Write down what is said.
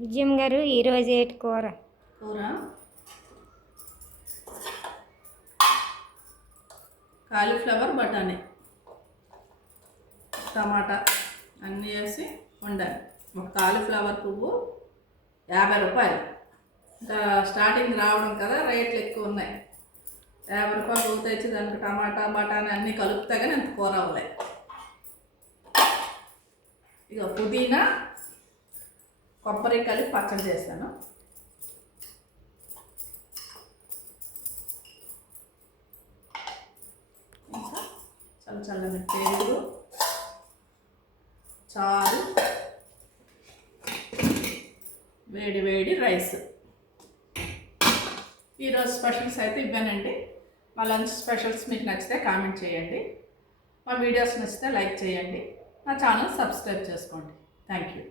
విజయం గారు ఈరోజు ఏంటి కూర? కాలీఫ్లవర్ బఠానీ టమాటా అన్నీ వేసి వండాలి. ఒక కాలీఫ్లవర్ పువ్వు 50 రూపాయలు. ఇంకా స్టార్టింగ్ రావడం కదా, రేట్లు ఎక్కువ ఉన్నాయి. 50 రూపాయలు పువ్వు తెచ్చి దానికి టమాటా బఠానీ అన్నీ కలుపుతా కానీ అంత కూర అవ్వలే. ఇక పుదీనా కొబ్బరి కలిపి పచ్చడి చేస్తాను. ఇంకా చల్లని పెరుగు, చారు, వేడి వేడి రైస్. ఈరోజు స్పెషల్స్ అయితే ఇవ్వనండి. మా లంచ్ స్పెషల్స్ మీకు నచ్చితే కామెంట్ చేయండి. మా వీడియోస్ నచ్చితే లైక్ చేయండి. నా ఛానల్ సబ్స్క్రైబ్ చేసుకోండి. Thank you.